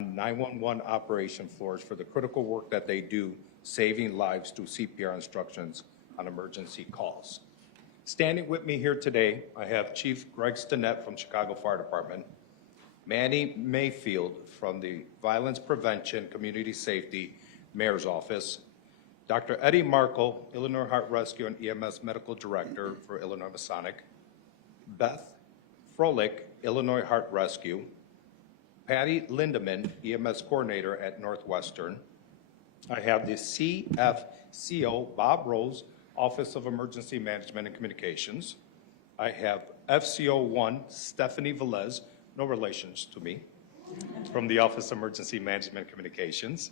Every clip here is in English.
911 operation floors for the critical work that they do, saving lives through CPR instructions on emergency calls. Standing with me here today, I have Chief Greg Stinnett from Chicago Fire Department, Manny Mayfield from the Violence Prevention Community Safety Mayor's Office, Dr. Eddie Markle, Illinois Heart Rescue and EMS Medical Director for Illinois Masonic, Beth Froelich, Illinois Heart Rescue, Patty Lindeman, EMS Coordinator at Northwestern. I have the CFCO, Bob Rose, Office of Emergency Management and Communications. I have FCO1, Stephanie Velez, no relations to me, from the Office of Emergency Management and Communications.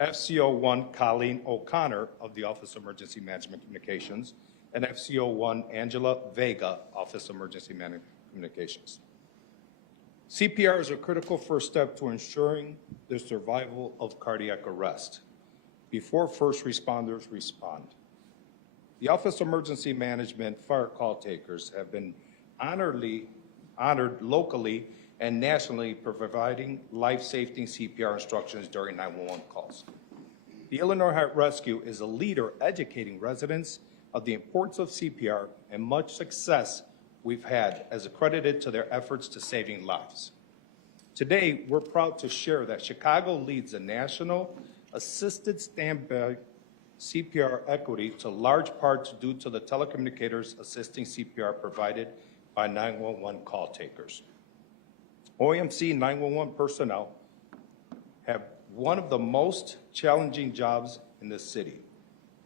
FCO1, Colleen O'Connor of the Office of Emergency Management and Communications. And FCO1, Angela Vega, Office of Emergency Management and Communications. CPR is a critical first step to ensuring the survival of cardiac arrest before first responders respond. The Office of Emergency Management fire call takers have been honored locally and nationally for providing life-saving CPR instructions during 911 calls. The Illinois Heart Rescue is a leader educating residents of the importance of CPR and much success we've had as accredited to their efforts to saving lives. Today, we're proud to share that Chicago leads the national assisted standby CPR equity to large parts due to the telecommunicators assisting CPR provided by 911 call takers. OEMC 911 personnel have one of the most challenging jobs in the city.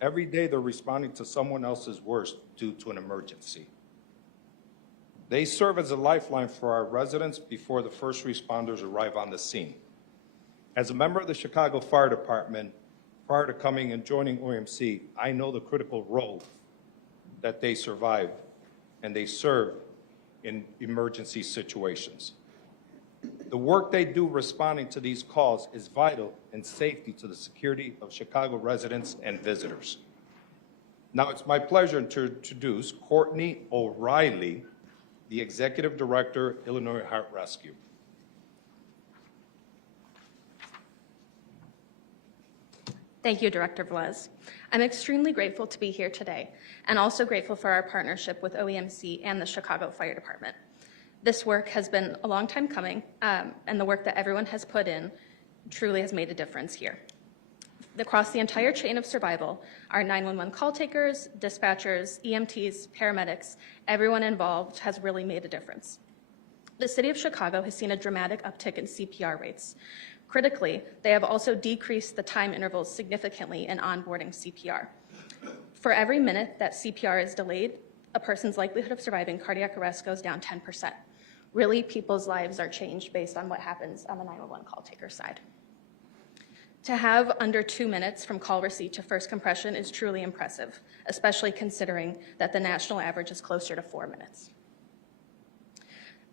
Every day they're responding to someone else's worst due to an emergency. They serve as a lifeline for our residents before the first responders arrive on the scene. As a member of the Chicago Fire Department, prior to coming and joining OEMC, I know the critical role that they survive and they serve in emergency situations. The work they do responding to these calls is vital in safety to the security of Chicago residents and visitors. Now it's my pleasure to introduce Courtney O'Reilly, the Executive Director, Illinois Heart Rescue. Thank you, Director Velez. I'm extremely grateful to be here today and also grateful for our partnership with OEMC and the Chicago Fire Department. This work has been a long time coming, and the work that everyone has put in truly has made a difference here. Across the entire chain of survival, our 911 call takers, dispatchers, EMTs, paramedics, everyone involved has really made a difference. The city of Chicago has seen a dramatic uptick in CPR rates. Critically, they have also decreased the time intervals significantly in onboarding CPR. For every minute that CPR is delayed, a person's likelihood of surviving cardiac arrest goes down 10%. Really, people's lives are changed based on what happens on the 911 call taker side. To have under 2 minutes from call receipt to first compression is truly impressive, especially considering that the national average is closer to 4 minutes.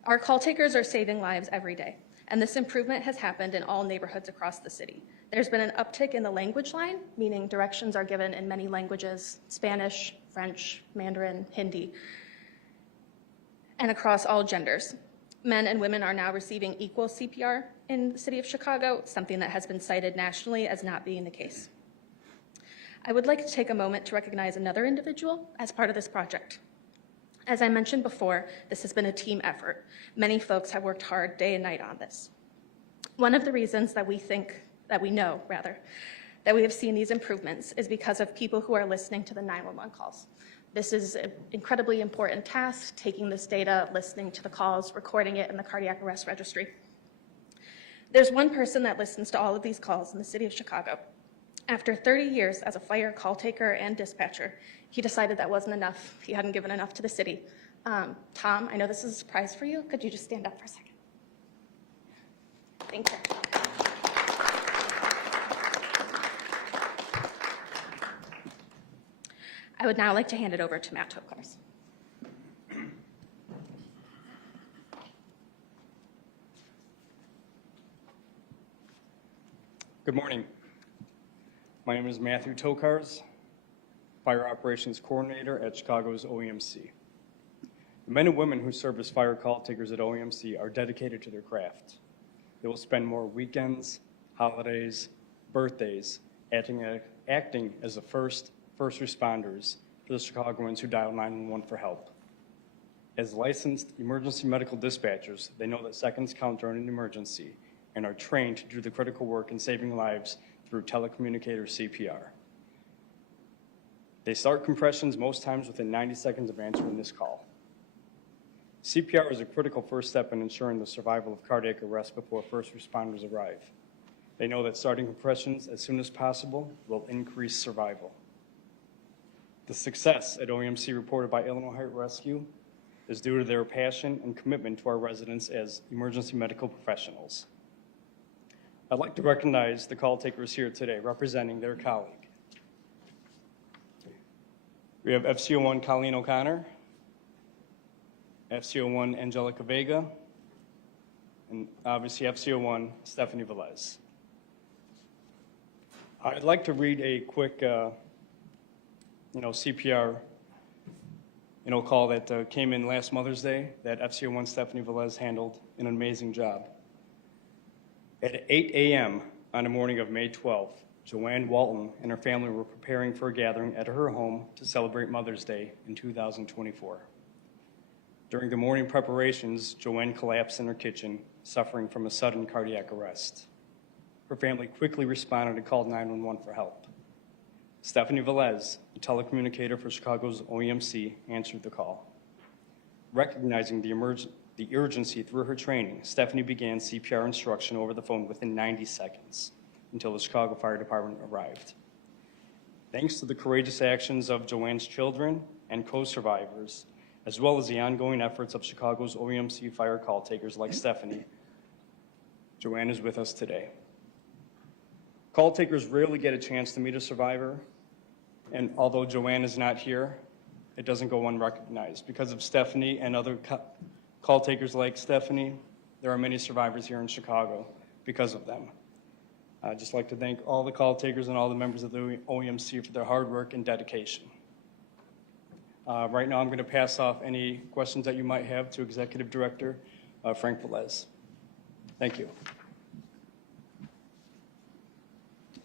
Our call takers are saving lives every day, and this improvement has happened in all neighborhoods across the city. There's been an uptick in the language line, meaning directions are given in many languages, Spanish, French, Mandarin, Hindi, and across all genders. Men and women are now receiving equal CPR in the city of Chicago, something that has been cited nationally as not being the case. I would like to take a moment to recognize another individual as part of this project. As I mentioned before, this has been a team effort. Many folks have worked hard day and night on this. One of the reasons that we know that we have seen these improvements is because of people who are listening to the 911 calls. This is an incredibly important task, taking this data, listening to the calls, recording it in the cardiac arrest registry. There's one person that listens to all of these calls in the city of Chicago. After 30 years as a fire call taker and dispatcher, he decided that wasn't enough. He hadn't given enough to the city. Tom, I know this is a surprise for you. Could you just stand up for a second? Thank you. I would now like to hand it over to Matt Tokars. Good morning. My name is Matthew Tokars, Fire Operations Coordinator at Chicago's OEMC. The men and women who serve as fire call takers at OEMC are dedicated to their craft. They will spend more weekends, holidays, birthdays, acting as the first responders for the Chicagoans who dial 911 for help. As licensed emergency medical dispatchers, they know that seconds count during an emergency and are trained to do the critical work in saving lives through telecommunicator CPR. They start compressions most times within 90 seconds of answering this call. CPR is a critical first step in ensuring the survival of cardiac arrest before first responders arrive. They know that starting compressions as soon as possible will increase survival. The success at OEMC reported by Illinois Heart Rescue is due to their passion and commitment to our residents as emergency medical professionals. I'd like to recognize the call takers here today representing their colleague. We have FCO1 Colleen O'Connor, FCO1 Angelica Vega, and obviously FCO1 Stephanie Velez. I'd like to read a quick CPR call that came in last Mother's Day that FCO1 Stephanie Velez handled an amazing job. At 8 a.m. on the morning of May 12th, Joanne Walton and her family were preparing for a gathering at her home to celebrate Mother's Day in 2024. During the morning preparations, Joanne collapsed in her kitchen, suffering from a sudden cardiac arrest. Her family quickly responded and called 911 for help. Stephanie Velez, a telecommunicator for Chicago's OEMC, answered the call. Recognizing the urgency through her training, Stephanie began CPR instruction over the phone within 90 seconds until the Chicago Fire Department arrived. Thanks to the courageous actions of Joanne's children and co-survivors, as well as the ongoing efforts of Chicago's OEMC fire call takers like Stephanie, Joanne is with us today. Call takers rarely get a chance to meet a survivor, and although Joanne is not here, it doesn't go unrecognized. Because of Stephanie and other call takers like Stephanie, there are many survivors here in Chicago because of them. I'd just like to thank all the call takers and all the members of the OEMC for their hard work and dedication. Right now, I'm going to pass off any questions that you might have to Executive Director Frank Velez. Thank you.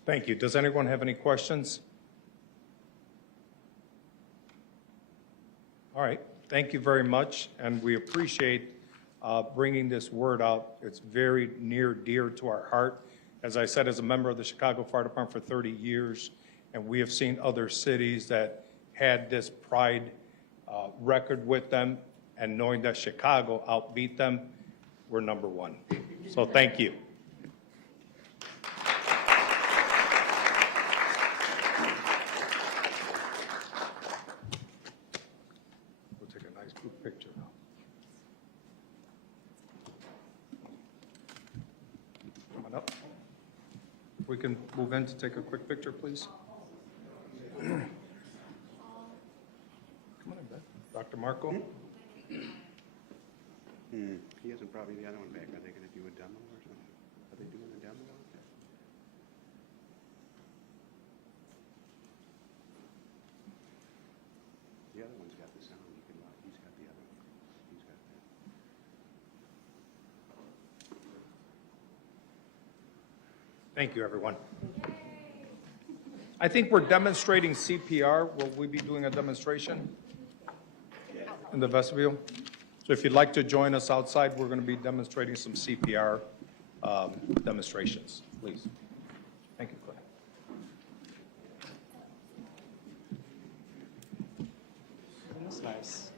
Thank you. Does anyone have any questions? All right. Thank you very much, and we appreciate bringing this word out. It's very near, dear to our heart. As I said, as a member of the Chicago Fire Department for 30 years, and we have seen other cities that had this pride record with them, and knowing that Chicago outbeat them, we're number one. So thank you. We'll take a nice group picture now. Come on up. We can move in to take a quick picture, please. Come on in, Beth. Dr. Marco? He hasn't brought me the other one back. Are they going to do a demo or something? Are they doing a demo? The other one's got the sound. You can watch. He's got the other one. He's got that. Thank you, everyone. I think we're demonstrating CPR. Will we be doing a demonstration in the vestibule? So if you'd like to join us outside, we're going to be demonstrating some CPR demonstrations, please. Thank you, Clay. That's nice.